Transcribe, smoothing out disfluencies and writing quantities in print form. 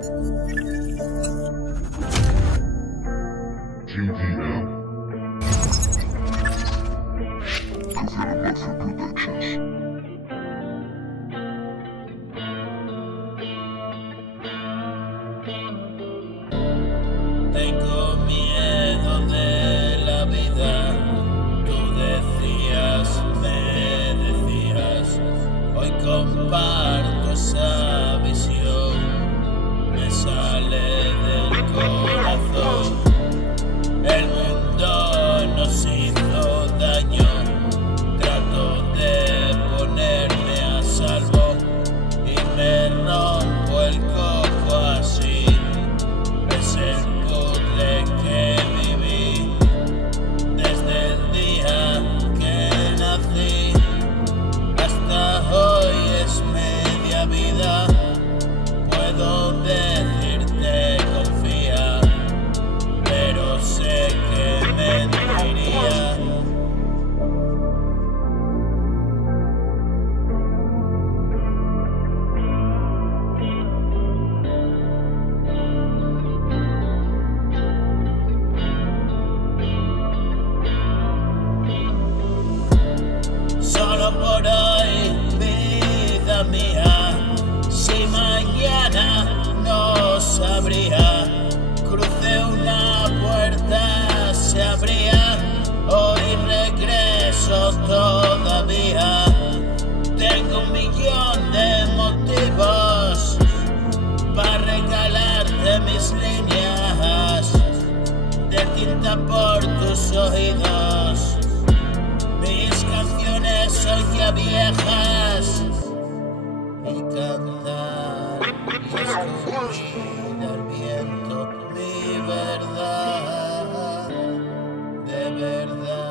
JVM. Covenant Productions. Tengo miedo de la vida, tú decías, me decías, hoy comparto esa visión, me sale del corazón. El mundo nos hizo daño, trato de ponerme a salvo y me rompo el coco así. Es el puzzle que viví desde el día que nací hasta hoy, es media vida. Puedo decirte confía, pero sé que mentiría. Solo por hoy, vida mía, si mañana no sabría, crucé una puerta, se abría, hoy regreso todavía. Tengo 1.000.000 de motivos para regalarte mis líneas de tinta por tus oídos. Mis canciones son ya viejas y cantar y escuchar al viento mi verdad, de verdad.